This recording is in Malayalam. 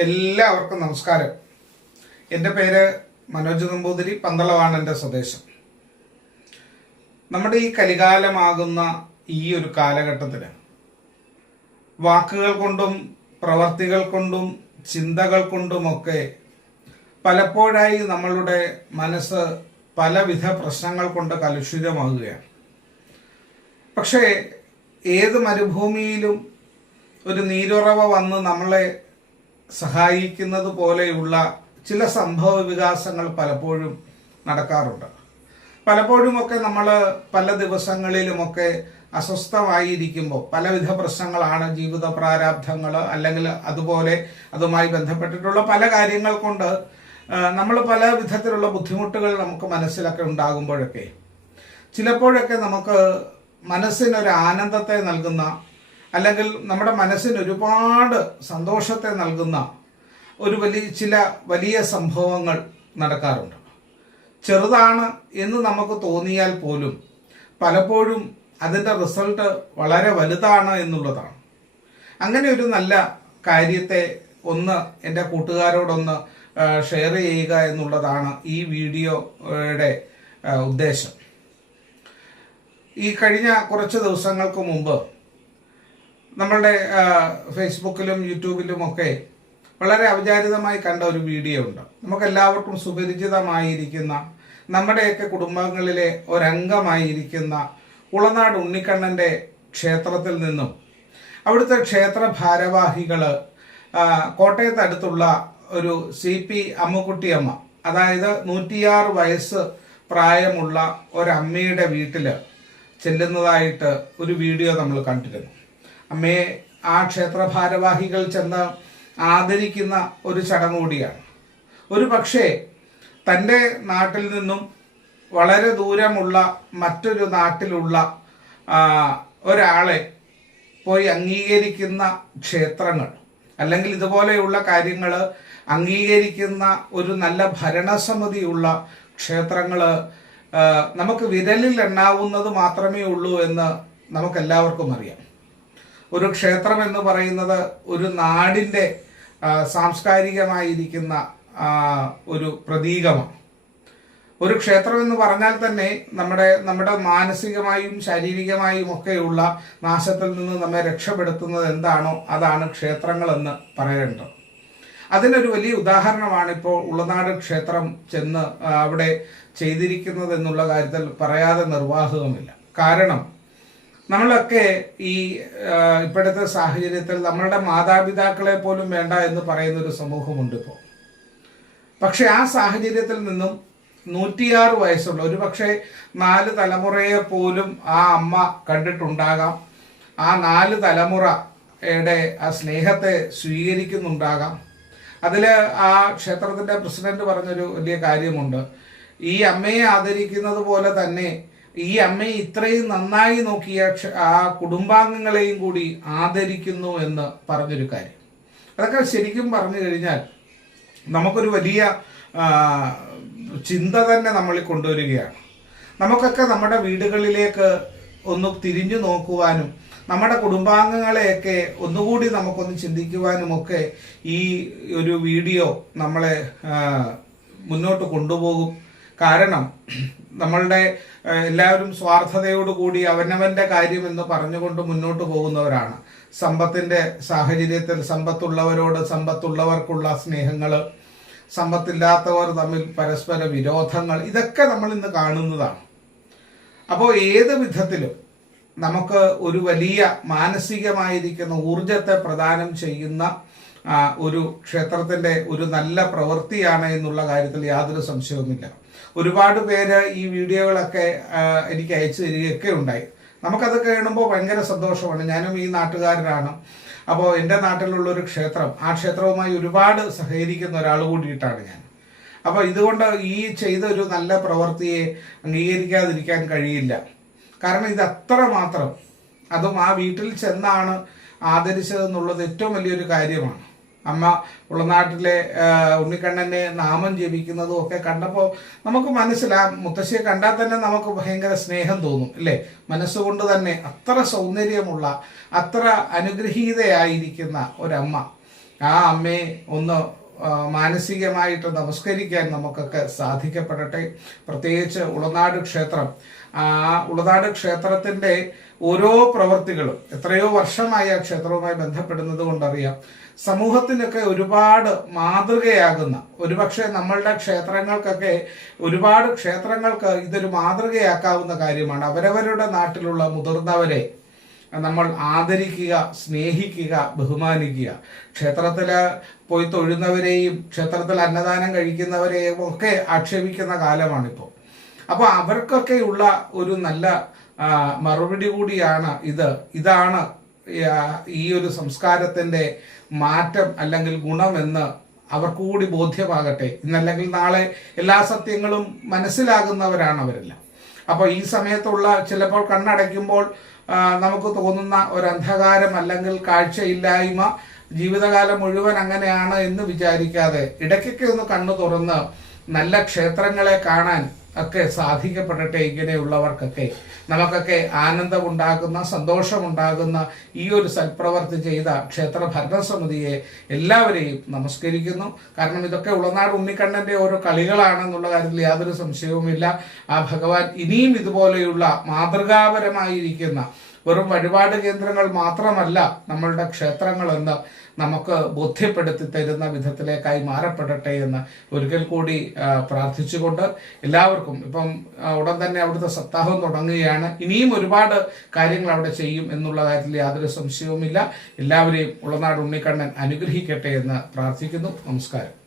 എല്ലാവർക്കും നമസ്കാരം. എൻ്റെ പേര് മനോജ് നമ്പൂതിരി. പന്തളമാണ് എൻ്റെ സ്വദേശം. നമ്മുടെ ഈ കലികാലമാകുന്ന ഈ ഒരു കാലഘട്ടത്തിൽ വാക്കുകൾ കൊണ്ടും പ്രവർത്തികൾ കൊണ്ടും ചിന്തകൾ കൊണ്ടുമൊക്കെ പലപ്പോഴായി നമ്മളുടെ മനസ്സ് പലവിധ പ്രശ്നങ്ങൾ കൊണ്ട് കലുഷിതമാകുകയാണ്. പക്ഷേ ഏത് മരുഭൂമിയിലും ഒരു നീരുറവ വന്ന് നമ്മളെ സഹായിക്കുന്നത് പോലെയുള്ള ചില സംഭവ വികാസങ്ങൾ പലപ്പോഴും നടക്കാറുണ്ട്. പലപ്പോഴുമൊക്കെ നമ്മൾ പല ദിവസങ്ങളിലുമൊക്കെ അസ്വസ്ഥമായിരിക്കുമ്പോൾ പലവിധ പ്രശ്നങ്ങളാണ്, ജീവിത പ്രാരാബ്ധങ്ങൾ അല്ലെങ്കിൽ അതുപോലെ അതുമായി ബന്ധപ്പെട്ടിട്ടുള്ള പല കാര്യങ്ങൾ കൊണ്ട് നമ്മൾ പല വിധത്തിലുള്ള ബുദ്ധിമുട്ടുകൾ നമുക്ക് മനസ്സിലൊക്കെ ഉണ്ടാകുമ്പോഴൊക്കെ ചിലപ്പോഴൊക്കെ നമുക്ക് മനസ്സിനൊരു ആനന്ദത്തെ നൽകുന്ന അല്ലെങ്കിൽ നമ്മുടെ മനസ്സിന് ഒരുപാട് സന്തോഷത്തെ നൽകുന്ന ചില വലിയ സംഭവങ്ങൾ നടക്കാറുണ്ട്. ചെറുതാണ് എന്ന് നമുക്ക് തോന്നിയാൽ പോലും പലപ്പോഴും അതിൻ്റെ റിസൾട്ട് വളരെ വലുതാണ് എന്നുള്ളതാണ്. അങ്ങനെ ഒരു നല്ല കാര്യത്തെ എൻ്റെ കൂട്ടുകാരോടൊന്ന് ഷെയർ ചെയ്യുക എന്നുള്ളതാണ് ഈ വീഡിയോയുടെ ഉദ്ദേശം. ഈ കഴിഞ്ഞ കുറച്ച് ദിവസങ്ങൾക്ക് മുമ്പ് നമ്മളുടെ ഫേസ്ബുക്കിലും യൂട്യൂബിലുമൊക്കെ വളരെ അവിചാരിതമായി കണ്ട ഒരു വീഡിയോ ഉണ്ട്. നമുക്കെല്ലാവർക്കും സുപരിചിതമായിരിക്കുന്ന നമ്മുടെയൊക്കെ കുടുംബങ്ങളിലെ ഒരംഗമായിരിക്കുന്ന ഉളനാട് ഉണ്ണിക്കണ്ണൻ്റെ ക്ഷേത്രത്തിൽ നിന്നും അവിടുത്തെ ക്ഷേത്ര ഭാരവാഹികൾ കോട്ടയത്തടുത്തുള്ള ഒരു CP അമ്മുക്കുട്ടിയമ്മ, അതായത് 106 വയസ്സ് പ്രായമുള്ള ഒരമ്മയുടെ വീട്ടിൽ ചെല്ലുന്നതായിട്ട് ഒരു വീഡിയോ നമ്മൾ കണ്ടിരുന്നു. അമ്മയെ ആ ക്ഷേത്ര ഭാരവാഹികൾ ചെന്ന് ആദരിക്കുന്ന ഒരു ചടങ്ങ് കൂടിയാണ്. ഒരു പക്ഷേ തൻ്റെ നാട്ടിൽ നിന്നും വളരെ ദൂരമുള്ള മറ്റൊരു നാട്ടിലുള്ള ഒരാളെ പോയി അംഗീകരിക്കുന്ന ക്ഷേത്രങ്ങൾ അല്ലെങ്കിൽ ഇതുപോലെയുള്ള കാര്യങ്ങൾ അംഗീകരിക്കുന്ന ഒരു നല്ല ഭരണസമിതിയുള്ള ക്ഷേത്രങ്ങൾ നമുക്ക് വിരലിൽ എണ്ണാവുന്നത് മാത്രമേ ഉള്ളൂ എന്ന് നമുക്കെല്ലാവർക്കും അറിയാം. ഒരു ക്ഷേത്രം എന്ന് പറയുന്നത് ഒരു നാടിൻ്റെ സാംസ്കാരികമായിരിക്കുന്ന ഒരു പ്രതീകമാണ്. ഒരു ക്ഷേത്രം എന്ന് പറഞ്ഞാൽ തന്നെ നമ്മുടെ മാനസികമായും ശാരീരികമായും ഒക്കെയുള്ള നാശത്തിൽ നിന്ന് നമ്മെ രക്ഷപ്പെടുത്തുന്നത് എന്താണോ അതാണ് ക്ഷേത്രങ്ങളെന്ന് പറയേണ്ടത്. അതിനൊരു വലിയ ഉദാഹരണമാണ് ഇപ്പോൾ ഉളനാട് ക്ഷേത്രം ചെന്ന് അവിടെ ചെയ്തിരിക്കുന്നത് എന്നുള്ള കാര്യത്തിൽ പറയാതെ നിർവാഹവുമില്ല. കാരണം നമ്മളൊക്കെ ഈ ഇപ്പോഴത്തെ സാഹചര്യത്തിൽ നമ്മളുടെ മാതാപിതാക്കളെ പോലും വേണ്ട എന്ന് പറയുന്നൊരു സമൂഹമുണ്ട് ഇപ്പോൾ. പക്ഷെ ആ സാഹചര്യത്തിൽ നിന്നും 106 വയസ്സുള്ള ഒരു പക്ഷേ 4 തലമുറയെ പോലും ആ അമ്മ കണ്ടിട്ടുണ്ടാകാം. ആ 4 തലമുറയുടെ ആ സ്നേഹത്തെ സ്വീകരിക്കുന്നുണ്ടാകാം. അതിൽ ആ ക്ഷേത്രത്തിൻ്റെ പ്രസിഡന്റ് പറഞ്ഞൊരു വലിയ കാര്യമുണ്ട്. ഈ അമ്മയെ ആദരിക്കുന്നത് പോലെ തന്നെ ഈ അമ്മയെ ഇത്രയും നന്നായി നോക്കിയ ആ കുടുംബാംഗങ്ങളെയും കൂടി ആദരിക്കുന്നു എന്ന് പറഞ്ഞൊരു കാര്യം. അതൊക്കെ ശരിക്കും പറഞ്ഞു കഴിഞ്ഞാൽ നമുക്കൊരു വലിയ ചിന്ത തന്നെ നമ്മളിൽ കൊണ്ടുവരികയാണ്. നമുക്കൊക്കെ നമ്മുടെ വീടുകളിലേക്ക് ഒന്ന് തിരിഞ്ഞു നോക്കുവാനും നമ്മുടെ കുടുംബാംഗങ്ങളെയൊക്കെ ഒന്നുകൂടി നമുക്കൊന്ന് ചിന്തിക്കുവാനുമൊക്കെ ഈ ഒരു വീഡിയോ നമ്മളെ മുന്നോട്ട് കൊണ്ടുപോകും. കാരണം നമ്മളുടെ എല്ലാവരും സ്വാർത്ഥതയോടുകൂടി അവനവൻ്റെ കാര്യം എന്ന് പറഞ്ഞുകൊണ്ട് മുന്നോട്ട് പോകുന്നവരാണ്. സമ്പത്തിൻ്റെ സാഹചര്യത്തിൽ സമ്പത്തുള്ളവരോട് സമ്പത്തുള്ളവർക്കുള്ള സ്നേഹങ്ങൾ, സമ്പത്തില്ലാത്തവർ തമ്മിൽ പരസ്പര വിരോധങ്ങൾ, ഇതൊക്കെ നമ്മൾ ഇന്ന് കാണുന്നതാണ്. അപ്പോൾ ഏത് വിധത്തിലും നമുക്ക് ഒരു വലിയ മാനസികമായിരിക്കുന്ന ഊർജത്തെ പ്രദാനം ചെയ്യുന്ന ഒരു ക്ഷേത്രത്തിൻ്റെ ഒരു നല്ല പ്രവൃത്തിയാണ് എന്നുള്ള കാര്യത്തിൽ യാതൊരു സംശയവുമില്ല. ഒരുപാട് പേര് ഈ വീഡിയോകളൊക്കെ എനിക്ക് അയച്ചു തരികയൊക്കെ ഉണ്ടായി. നമുക്കത് കാണുമ്പോൾ ഭയങ്കര സന്തോഷമാണ്. ഞാനും ഈ നാട്ടുകാരനാണ്. അപ്പോൾ എൻ്റെ നാട്ടിലുള്ളൊരു ക്ഷേത്രം, ആ ക്ഷേത്രവുമായി ഒരുപാട് സഹകരിക്കുന്ന ഒരാൾ കൂടിയിട്ടാണ് ഞാൻ. അപ്പോൾ ഇതുകൊണ്ട് ഈ ചെയ്ത ഒരു നല്ല പ്രവൃത്തിയെ അംഗീകരിക്കാതിരിക്കാൻ കഴിയില്ല. കാരണം ഇത് അത്രമാത്രം, അതും ആ വീട്ടിൽ ചെന്നാണ് ആദരിച്ചതെന്നുള്ളത് ഏറ്റവും വലിയൊരു കാര്യമാണ്. അമ്മ ഉളനാട്ടിലെ ഉണ്ണിക്കണ്ണനെ നാമം ജപിക്കുന്നതും ഒക്കെ കണ്ടപ്പോൾ നമുക്ക് മനസ്സിലാകും. മുത്തശ്ശിയെ കണ്ടാൽ തന്നെ നമുക്ക് ഭയങ്കര സ്നേഹം തോന്നും, അല്ലേ? മനസ്സുകൊണ്ട് തന്നെ അത്ര സൗന്ദര്യമുള്ള, അത്ര അനുഗ്രഹീതയായിരിക്കുന്ന ഒരമ്മ ആ അമ്മയെ ഒന്ന് മാനസികമായിട്ട് നമസ്കരിക്കാൻ നമുക്കൊക്കെ സാധിക്കപ്പെടട്ടെ. പ്രത്യേകിച്ച് ഉളനാട് ക്ഷേത്രം, ആ ഉളനാട് ക്ഷേത്രത്തിന്റെ ഓരോ പ്രവൃത്തികളും എത്രയോ വർഷമായി ആ ക്ഷേത്രവുമായി ബന്ധപ്പെടുന്നത് കൊണ്ടറിയാം, സമൂഹത്തിനൊക്കെ ഒരുപാട് മാതൃകയാകുന്ന, ഒരുപക്ഷെ നമ്മളുടെ ക്ഷേത്രങ്ങൾക്കൊക്കെ, ഒരുപാട് ക്ഷേത്രങ്ങൾക്ക് ഇതൊരു മാതൃകയാക്കാവുന്ന കാര്യമാണ്. അവരവരുടെ നാട്ടിലുള്ള മുതിർന്നവരെ നമ്മൾ ആദരിക്കുക, സ്നേഹിക്കുക, ബഹുമാനിക്കുക. ക്ഷേത്രത്തിൽ പോയി തൊഴുന്നവരെയും ക്ഷേത്രത്തിൽ അന്നദാനം കഴിക്കുന്നവരെയും ഒക്കെ ആക്ഷേപിക്കുന്ന കാലമാണിപ്പോൾ. അപ്പോൾ അവർക്കൊക്കെയുള്ള ഒരു നല്ല മറുപടി കൂടിയാണ് ഇത്. ഇതാണ് ഈ ഒരു സംസ്കാരത്തിന്റെ മാറ്റം അല്ലെങ്കിൽ ഗുണമെന്ന് അവർക്ക് കൂടി ബോധ്യമാകട്ടെ. ഇന്നല്ലെങ്കിൽ നാളെ എല്ലാ സത്യങ്ങളും മനസ്സിലാകുന്നവരാണ് അവരെല്ലാം. അപ്പോൾ ഈ സമയത്തുള്ള ചിലപ്പോൾ കണ്ണടയ്ക്കുമ്പോൾ നമുക്ക് തോന്നുന്ന ഒരു അന്ധകാരം അല്ലെങ്കിൽ കാഴ്ചയില്ലായ്മ ജീവിതകാലം മുഴുവൻ അങ്ങനെയാണ് എന്ന് വിചാരിക്കാതെ ഇടയ്ക്കൊക്കെ ഒന്ന് കണ്ണു തുറന്ന് നല്ല ക്ഷേത്രങ്ങളെ കാണാൻ ഒക്കെ സാധിക്കപ്പെടട്ടെ. ഇങ്ങനെയുള്ളവർക്കൊക്കെ നമുക്കൊക്കെ ആനന്ദമുണ്ടാകുന്ന, സന്തോഷമുണ്ടാകുന്ന ഈ ഒരു സൽപ്രവർത്തി ചെയ്ത ക്ഷേത്ര ഭരണസമിതിയെ എല്ലാവരെയും നമസ്കരിക്കുന്നു. കാരണം ഇതൊക്കെ ഉളനാട് ഉണ്ണിക്കണ്ണന്റെ ഓരോ കളികളാണെന്നുള്ള കാര്യത്തിൽ യാതൊരു സംശയവുമില്ല. ആ ഭഗവാൻ ഇനിയും ഇതുപോലെയുള്ള മാതൃകാപരമായിരിക്കുന്ന വെറും വഴിപാട് കേന്ദ്രങ്ങൾ മാത്രമല്ല നമ്മളുടെ ക്ഷേത്രങ്ങളെന്ന് നമുക്ക് ബോധ്യപ്പെടുത്തി തരുന്ന വിധത്തിലേക്കായി മാറപ്പെടട്ടെ എന്ന് ഒരിക്കൽ കൂടി പ്രാർത്ഥിച്ചുകൊണ്ട് എല്ലാവർക്കും, ഇപ്പം ഉടൻ തന്നെ അവിടുത്തെ സപ്താഹം തുടങ്ങുകയാണ്, ഇനിയും ഒരുപാട് കാര്യങ്ങൾ അവിടെ ചെയ്യും എന്നുള്ള കാര്യത്തിൽ യാതൊരു സംശയവുമില്ല. എല്ലാവരെയും ഉളനാട് ഉണ്ണിക്കണ്ണൻ അനുഗ്രഹിക്കട്ടെ എന്ന് പ്രാർത്ഥിക്കുന്നു. നമസ്കാരം.